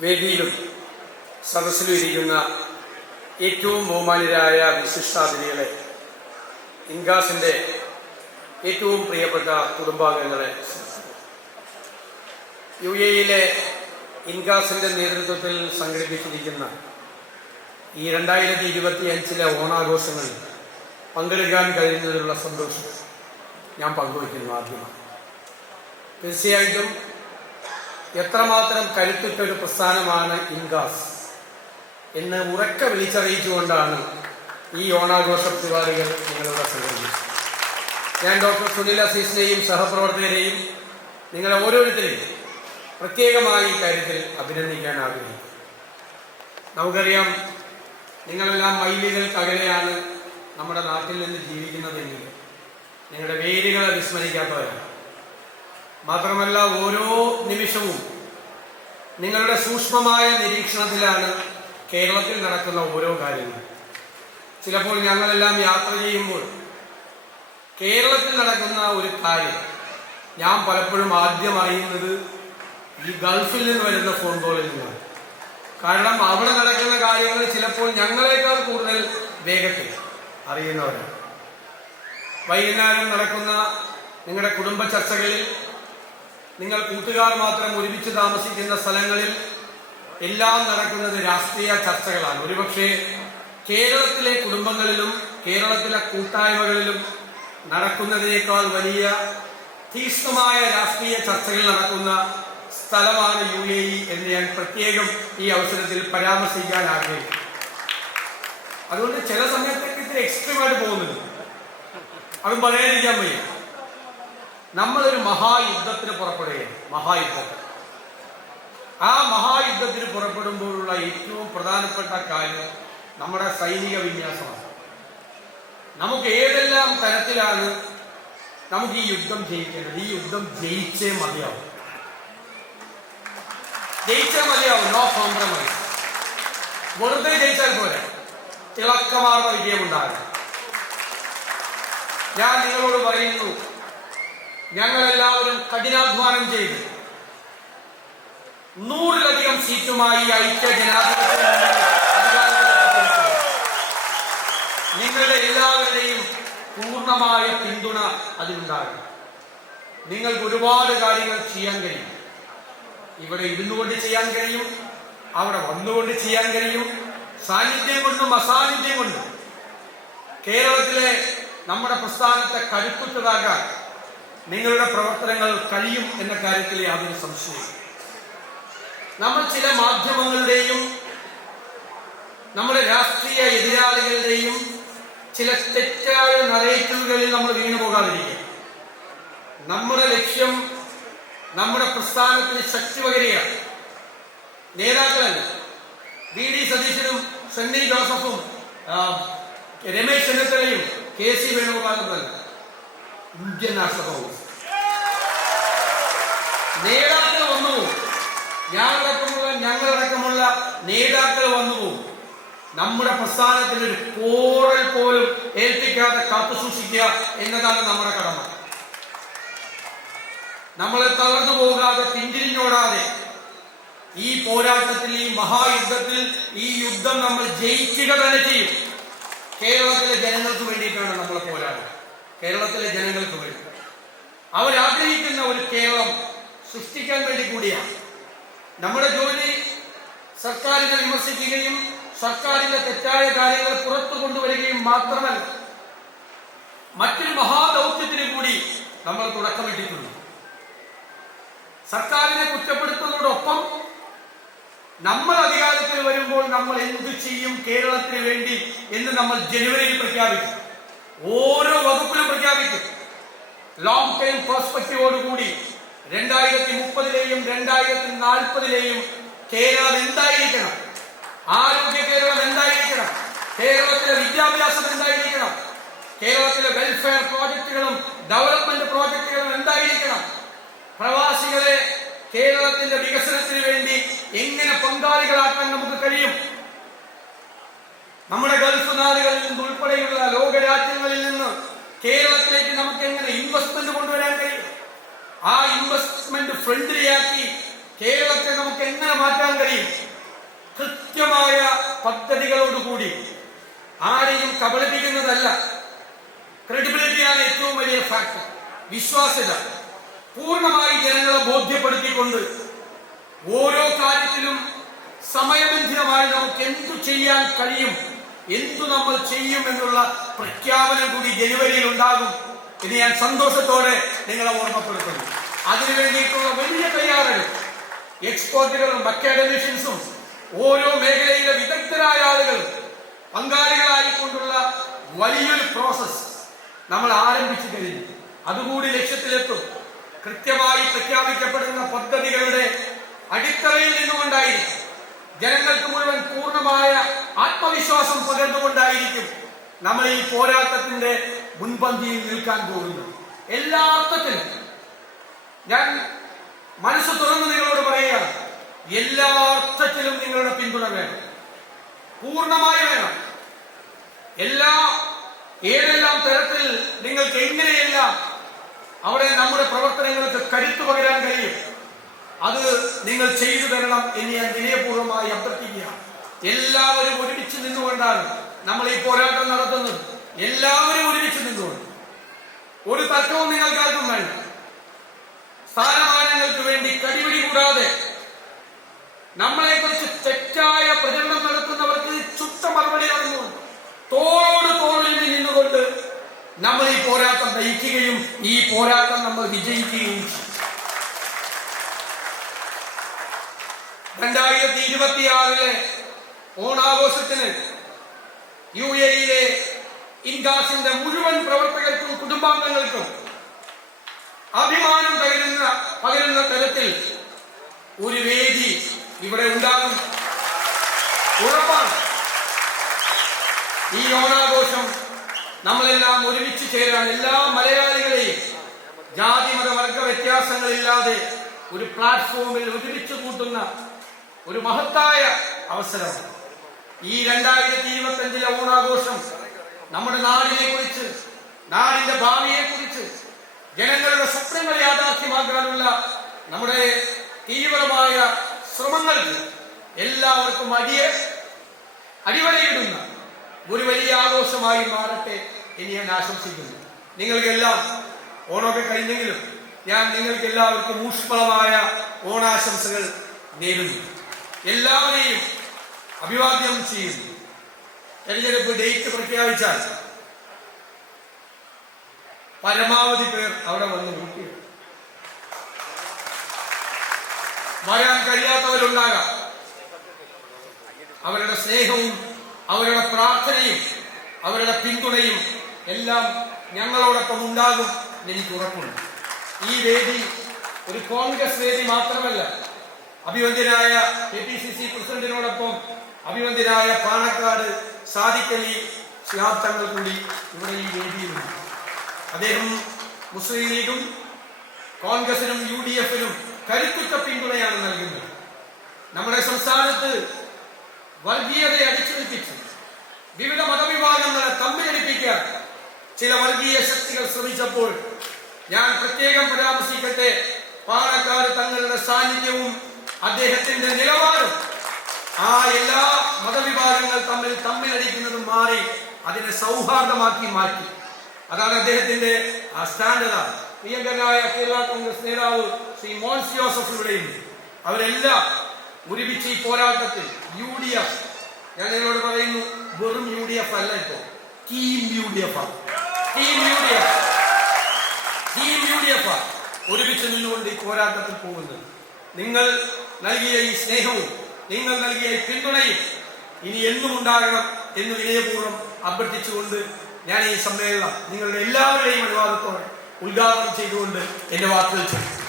വേദിയിലും സദസ്സിലും ഇരിക്കുന്ന ഏറ്റവും ബഹുമാനിതരായ വിശിഷ്ടാതിഥികളെ ഇൻഗാസിന്റെ ഏറ്റവും പ്രിയപ്പെട്ട കുടുംബാംഗങ്ങളെ യു എയിലെ ഇൻഗാസിന്റെ നേതൃത്വത്തിൽ സംഘടിപ്പിച്ചിരിക്കുന്ന ഈ രണ്ടായിരത്തി ഇരുപത്തി അഞ്ചിലെ ഓണാഘോഷങ്ങളിൽ പങ്കെടുക്കാൻ കഴിയുന്നതിലുള്ള സന്തോഷം ഞാൻ പങ്കുവയ്ക്കുന്നു ആദ്യമാണ് തീർച്ചയായിട്ടും എത്രമാത്രം കരുത്തുറ്റ ഒരു പ്രസ്ഥാനമാണ് ഇൻഗാസ്. എന്ന് ഉറക്ക വിളിച്ചറിയിച്ചുകൊണ്ടാണ് ഈ ഓണാഘോഷ പരിപാടികൾ നിങ്ങളുടെ സംഘടിപ്പിച്ചത് ഞാൻ ഡോക്ടർ സുനിൽ അസീസിനെയും സഹപ്രവർത്തകരെയും നിങ്ങളെ ഓരോരുത്തരെയും പ്രത്യേകമായി കാര്യത്തിൽ അഭിനന്ദിക്കാൻ ആഗ്രഹിക്കുന്നു. നമുക്കറിയാം നിങ്ങളെല്ലാം മൈലുകൾക്കകലെയാണ് നമ്മുടെ നാട്ടിൽ നിന്ന് ജീവിക്കുന്നതെങ്കിൽ നിങ്ങളുടെ വേരുകളെ വിസ്മരിക്കാത്തവരാണ്. മാത്രമല്ല ഓരോ നിമിഷവും നിങ്ങളുടെ സൂക്ഷ്മമായ നിരീക്ഷണത്തിലാണ് കേരളത്തിൽ നടക്കുന്ന ഓരോ കാര്യങ്ങളും ചിലപ്പോൾ ഞങ്ങളെല്ലാം യാത്ര ചെയ്യുമ്പോൾ കേരളത്തിൽ നടക്കുന്ന ഒരു കാര്യം ഞാൻ പലപ്പോഴും ആദ്യം അറിയുന്നത് ഈ ഗൾഫിൽ നിന്ന് വരുന്ന ഫോൺ കോളിൽ നിന്നാണ്. കാരണം അവിടെ നടക്കുന്ന കാര്യങ്ങൾ ചിലപ്പോൾ ഞങ്ങളെക്കാൾ കൂടുതൽ വേഗത്തിൽ അറിയുന്നവരാണ്. വൈകുന്നേരം നടക്കുന്ന നിങ്ങളുടെ കുടുംബ ചർച്ചകളിൽ നിങ്ങൾ കൂട്ടുകാർ മാത്രം ഒരുമിച്ച് താമസിക്കുന്ന സ്ഥലങ്ങളിൽ എല്ലാം നടക്കുന്നത് രാഷ്ട്രീയ ചർച്ചകളാണ്. ഒരുപക്ഷെ കേരളത്തിലെ കുടുംബങ്ങളിലും കേരളത്തിലെ കൂട്ടായ്മകളിലും നടക്കുന്നതിനേക്കാൾ വലിയ തീക്ഷ്ണമായ രാഷ്ട്രീയ ചർച്ചകൾ നടക്കുന്ന സ്ഥലമാണ് യു എ ഇ എന്ന് ഞാൻ പ്രത്യേകം ഈ അവസരത്തിൽ പരാമർശിക്കാൻ ആഗ്രഹിക്കുന്നു. അതുകൊണ്ട് ചില സമയത്തൊക്കെ ഇത്തിരി എക്സ്ട്രീമായിട്ട് പോകുന്നുണ്ട്. അതും പറയാതിരിക്കാൻ വയ്യ. നമ്മളൊരു മഹായുദ്ധത്തിന് പുറപ്പെടുകയാണ്. മഹായുദ്ധത്തിന് ആ മഹായുദ്ധത്തിന് പുറപ്പെടുമ്പോഴുള്ള ഏറ്റവും പ്രധാനപ്പെട്ട കാര്യം നമ്മുടെ സൈനിക വിന്യാസമാണ്. നമുക്ക് ഏതെല്ലാം തരത്തിലാണ് നമുക്ക് ഈ യുദ്ധം ജയിക്കേണ്ടത്? ഈ യുദ്ധം ജയിച്ചേ മതിയാവും. ജയിച്ചേ മതിയാവും. നോ കോംപ്രമൈസ് വെറുതെ ജയിച്ചാൽ പോരെ? തിളക്കമാർന്ന വിജയമുണ്ടാകും. ഞാൻ നിങ്ങളോട് പറയുന്നു ഞങ്ങളെല്ലാവരും കഠിനാധ്വാനം ചെയ്ത്. നൂറിലധികം സീറ്റുമായി ഐക്യ ജനാധിപത്യ. നിങ്ങളുടെ എല്ലാവരുടെയും പൂർണമായ പിന്തുണ അതിനുണ്ടാകും നിങ്ങൾക്ക് ഒരുപാട് കാര്യങ്ങൾ ചെയ്യാൻ കഴിയും. ഇവിടെ ഇരുന്നു കൊണ്ട് ചെയ്യാൻ കഴിയും. അവിടെ വന്നുകൊണ്ട് ചെയ്യാൻ കഴിയും. സാന്നിധ്യം കൊണ്ടും അസാന്നിധ്യം കൊണ്ടും. കേരളത്തിലെ നമ്മുടെ പ്രസ്ഥാനത്തെ കരുത്തുറ്റതാക്കാൻ നിങ്ങളുടെ പ്രവർത്തനങ്ങൾ കഴിയും എന്ന കാര്യത്തിൽ യാതൊരു സംശയവും. നമ്മൾ ചില മാധ്യമങ്ങളുടെയും നമ്മുടെ രാഷ്ട്രീയ എതിരാളികളുടെയും ചില തെറ്റായ നറേറ്റീവുകളിൽ നമ്മൾ വീണു പോകാതിരിക്കുക. നമ്മുടെ ലക്ഷ്യം നമ്മുടെ പ്രസ്ഥാനത്തിന് ശക്തി പകരുകയാണ്. നേതാക്കളല്ല. വി ഡി സതീശനും സണ്ണി ജോസഫും രമേശ് ചെന്നിത്തലയും കെ സി വേണുഗോപാലും തന്നെ ഇന്ത്യൻ കോൺഗ്രസ് നേതാക്കൾ വന്നു. ഞങ്ങളടക്കമുള്ള ഞങ്ങളടക്കമുള്ള നേതാക്കൾ വന്നു. നമ്മുടെ പ്രസ്ഥാനത്തിൽ ഒരു പോറൽ പോലും ഏൽപ്പിക്കാതെ കാത്തു സൂക്ഷിക്കുക എന്നതാണ് നമ്മുടെ കടമ. നമ്മളെ തളർന്നു പോകാതെ പിന്തിരിഞ്ഞോടാതെ ഈ പോരാട്ടത്തിൽ ഈ മഹായുദ്ധത്തിൽ ഈ യുദ്ധം നമ്മൾ ജയിക്കുക തന്നെ ചെയ്യും. കേരളത്തിലെ ജനങ്ങൾക്ക് വേണ്ടിയിട്ടാണ് നമ്മൾ പോരാടുന്നത് കേരളത്തിലെ ജനങ്ങൾക്ക് വേണ്ടി. അവരാഗ്രഹിക്കുന്ന ഒരു കേരളം സൃഷ്ടിക്കാൻ വേണ്ടി കൂടിയാണ് നമ്മുടെ ജോലി സർക്കാരിനെ വിമർശിക്കുകയും സർക്കാരിന്റെ തെറ്റായ കാര്യങ്ങൾ പുറത്തു കൊണ്ടുവരികയും മാത്രമല്ല മറ്റൊരു മഹാദൗത്യത്തിന് കൂടി നമ്മൾ തുടക്കമിട്ടിട്ടുണ്ട് സർക്കാരിനെ കുറ്റപ്പെടുത്തുന്നതോടൊപ്പം നമ്മൾ അധികാരത്തിൽ വരുമ്പോൾ നമ്മൾ എന്ത് ചെയ്യും കേരളത്തിന് വേണ്ടി എന്ന് നമ്മൾ ജനുവരിയിൽ പ്രഖ്യാപിക്കും. ഓരോ വകുപ്പിലും പ്രഖ്യാപിക്കും. ലോങ് ടൈം പെർസ്പെക്റ്റീവോടുകൂടി രണ്ടായിരത്തി മുപ്പതിലെയും രണ്ടായിരത്തി നാൽപ്പതിലെയും കേരളം എന്തായിരിക്കണം? ആരോഗ്യ കേരളം എന്തായിരിക്കണം? കേരളത്തിലെ വിദ്യാഭ്യാസം എന്തായിരിക്കണം? കേരളത്തിലെ വെൽഫെയർ പ്രോജക്റ്റുകളും ഡെവലപ്മെന്റ് പ്രോജക്റ്റുകളും എന്തായിരിക്കണം? പ്രവാസികളെ കേരളത്തിന്റെ വികസനത്തിന് വേണ്ടി എങ്ങനെ പങ്കാളികളാക്കാൻ നമുക്ക് കഴിയും? നമ്മുടെ ഗൾഫ് നാടുകളിൽ നിന്ന് ഉൾപ്പെടെയുള്ള ലോകരാജ്യങ്ങളിൽ നിന്ന് കേരളത്തിലേക്ക് നമുക്ക് എങ്ങനെ ഇൻവെസ്റ്റ്മെന്റ് കൊണ്ടുവരാൻ കഴിയും? ആ ഇൻവെസ്റ്റ്മെന്റ് ഫ്രണ്ട്ലിയാക്കി കേരളത്തെ നമുക്ക് എങ്ങനെ മാറ്റാൻ കഴിയും? കൃത്യമായ പദ്ധതികളോടുകൂടി. ആരെയും കബളിപ്പിക്കുന്നതല്ല. ക്രെഡിബിലിറ്റിയാണ് ഏറ്റവും വലിയ ഫാക്ടർ വിശ്വാസ്യത. പൂർണമായി ജനങ്ങളെ ബോധ്യപ്പെടുത്തിക്കൊണ്ട് ഓരോ കാര്യത്തിലും സമയബന്ധിതമായി നമുക്ക് എന്തു ചെയ്യാൻ കഴിയും? എന്തു നമ്മൾ ചെയ്യും എന്നുള്ള പ്രഖ്യാപനം കൂടി ജനുവരിയിൽ ഉണ്ടാകും. ഇത് ഞാൻ സന്തോഷത്തോടെ നിങ്ങളെ ഓർമ്മപ്പെടുത്തുന്നു. അതിനു വേണ്ടിയിട്ടുള്ള വലിയ തയ്യാറെടുപ്പ്. എക്സ്പോർട്ടുകളും അക്കാഡമിഷ്യൻസും ഓരോ മേഖലയിലെ വിദഗ്ധരായ ആളുകളും പങ്കാളികളായിക്കൊണ്ടുള്ള വലിയൊരു പ്രോസസ് നമ്മൾ ആരംഭിച്ചു കഴിഞ്ഞു. അതുകൂടി ലക്ഷ്യത്തിലെത്തും. കൃത്യമായി പ്രഖ്യാപിക്കപ്പെടുന്ന പദ്ധതികളുടെ അടിത്തറയിൽ നിന്നുകൊണ്ടായിരിക്കും. ജനങ്ങൾക്ക് മുഴുവൻ പൂർണമായ ആത്മവിശ്വാസം പകർന്നുകൊണ്ടായിരിക്കും നമ്മൾ ഈ പോരാട്ടത്തിന്റെ മുൻപന്തിയിൽ നിൽക്കാൻ പോകുന്നത് എല്ലാ അർത്ഥത്തിലും ഞാൻ മനസ്സ് തുറന്ന് നിങ്ങളോട് പറയുക എല്ലാ അർത്ഥത്തിലും നിങ്ങളുടെ പിന്തുണ വേണം. പൂർണമായി വേണം. എല്ലാ ഏതെല്ലാം തരത്തിൽ നിങ്ങൾക്ക് എങ്ങനെയെല്ലാം അവിടെ നമ്മുടെ പ്രവർത്തനങ്ങൾക്ക് കരുത്തു പകരാൻ കഴിയും അത് നിങ്ങൾ ചെയ്തു തരണം എന്ന് ഞാൻ വിനയപൂർവമായി അഭ്യർത്ഥിക്കുകയാണ്. എല്ലാവരും ഒരുമിച്ച് നിന്നുകൊണ്ടാണ് നമ്മൾ ഈ പോരാട്ടം നടത്തുന്നത്. എല്ലാവരും ഒരുമിച്ച് നിന്നുകൊണ്ട് ഒരു തർക്കവും നിങ്ങൾക്കാർക്കും വേണ്ട. സ്ഥാനമാനങ്ങൾക്ക് വേണ്ടി കടിപിടി കൂടാതെ നമ്മളെ കുറിച്ച് തെറ്റായ പ്രചരണം നടത്തുന്നവർക്ക് ചുട്ട മറുപടി നടന്നുകൊണ്ട് തോളോട് തോളിൽ നിന്നുകൊണ്ട് നമ്മൾ ഈ പോരാട്ടം നയിക്കുകയും ഈ പോരാട്ടം നമ്മൾ വിജയിക്കുകയും രണ്ടായിരത്തി ഇരുപത്തിയാറിലെ ഓണാഘോഷത്തിന് യു എയിലെ ഇൻഗാസിന്റെ മുഴുവൻ പ്രവർത്തകർക്കും കുടുംബാംഗങ്ങൾക്കും അഭിമാനം പകരുന്ന പകരുന്ന തരത്തിൽ ഒരു വേദി ഇവിടെ ഉണ്ടാകും. ഉറപ്പാണ്. ഈ ഓണാഘോഷം നമ്മളെല്ലാം ഒരുമിച്ച് ചേരാൻ എല്ലാ മലയാളികളെയും ജാതി മത വർഗ വ്യത്യാസങ്ങളില്ലാതെ ഒരു പ്ലാറ്റ്ഫോമിൽ ഒരുമിച്ച് കൂട്ടുന്ന ഒരു മഹത്തായ അവസരമാണ്. ഈ രണ്ടായിരത്തി ഇരുപത്തി അഞ്ചിലെ ഓണാഘോഷം നമ്മുടെ നാടിനെ കുറിച്ച് നാടിന്റെ ഭാവിയെ കുറിച്ച് ജനങ്ങളുടെ സ്വപ്നങ്ങൾ യാഥാർത്ഥ്യമാക്കാനുള്ള നമ്മുടെ തീവ്രമായ ശ്രമങ്ങൾക്ക് എല്ലാവർക്കും അടിയെ അടിവരയിടുന്ന ഒരു വലിയ ആഘോഷമായി മാറട്ടെ എന്ന് ഞാൻ ആശംസിക്കുന്നു. നിങ്ങൾക്കെല്ലാം ഓണമൊക്കെ കഴിഞ്ഞെങ്കിലും ഞാൻ നിങ്ങൾക്ക് എല്ലാവർക്കും ഊഷ്മളമായ ഓണാശംസകൾ നേരുന്നു. എല്ലാവരെയും അഭിവാദ്യം ചെയ്യുന്നു. തെരഞ്ഞെടുപ്പ് ഡേറ്റ് പ്രഖ്യാപിച്ചാൽ പരമാവധി പേർ അവിടെ വന്ന് വോട്ട് വരാൻ കഴിയാത്തവരുണ്ടാകാം. അവരുടെ സ്നേഹവും അവരുടെ പ്രാർത്ഥനയും അവരുടെ പിന്തുണയും എല്ലാം ഞങ്ങളോടൊപ്പം ഉണ്ടാകും എനിക്ക് ഉറപ്പുണ്ട്. ഈ വേദി ഒരു കോൺഗ്രസ് വേദി മാത്രമല്ല അഭിവന്ദ്യനായ കെ പി സി സി പ്രസിഡന്റിനോടൊപ്പം അഭിവന്ദ്യനായ പാണക്കാട് സാദിഖലി ശിഹാബ് തങ്ങൾ കൂടി ഇവിടെ ഈ വേദിയിലുണ്ട്. അദ്ദേഹം മുസ്ലിം ലീഗും കോൺഗ്രസിനും യു ഡി എഫിനും കരുത്തുറ്റ പിന്തുണയാണ് നൽകുന്നത്. നമ്മുടെ സംസ്ഥാനത്ത് വർഗീയതയെ അടിച്ചേൽപ്പിച്ച് വിവിധ മതവിഭാഗങ്ങളെ തമ്മിലടിപ്പിക്കാൻ ചില വർഗീയ ശക്തികൾ ശ്രമിച്ചപ്പോൾ ഞാൻ പ്രത്യേകം പരാമർശിക്കട്ടെ. പാണക്കാട് തങ്ങളുടെ സാന്നിധ്യവും അദ്ദേഹത്തിന്റെ നിലപാടും ആ എല്ലാ മതവിഭാഗങ്ങൾ തമ്മിൽ തമ്മിലടിക്കുന്നതും മാറി അതിനെ സൗഹാർദ്ദമാക്കി മാറ്റി. അതാണ് അദ്ദേഹത്തിന്റെ ആ സ്റ്റാൻഡേർഡ് പ്രിയങ്കരായ കേരള കോൺഗ്രസ് നേതാവ് ശ്രീ മോൻസ് ജോസഫ് ഇവിടെയുണ്ട് അവരെല്ലാം ഒരുമിച്ച് ഈ പോരാട്ടത്തിൽ യു ഡി എഫ് ഞാൻ നിങ്ങളോട് പറയുന്നു വെറും യു ഡി എഫ് അല്ല ഇപ്പോ. ടീം യു ഡി എഫ് ആണ്. Team U D F U D F ആണ് ഒരുമിച്ച് നിന്നുകൊണ്ട് ഈ പോരാട്ടത്തിൽ പോകുന്നത്. നിങ്ങൾ നൽകിയ ഈ സ്നേഹവും നിങ്ങൾ നൽകിയ പിന്തുണയും ഇനി എന്നും ഉണ്ടാകണം എന്ന് വിനയപൂർവം അഭ്യർത്ഥിച്ചുകൊണ്ട് ഞാൻ ഈ സമ്മേളനം നിങ്ങളുടെ എല്ലാവരുടെയും അനുവാദത്തോടെ ഉദ്ഘാടനം ചെയ്തുകൊണ്ട് എന്റെ വാക്കുകൾ ചെയ്യും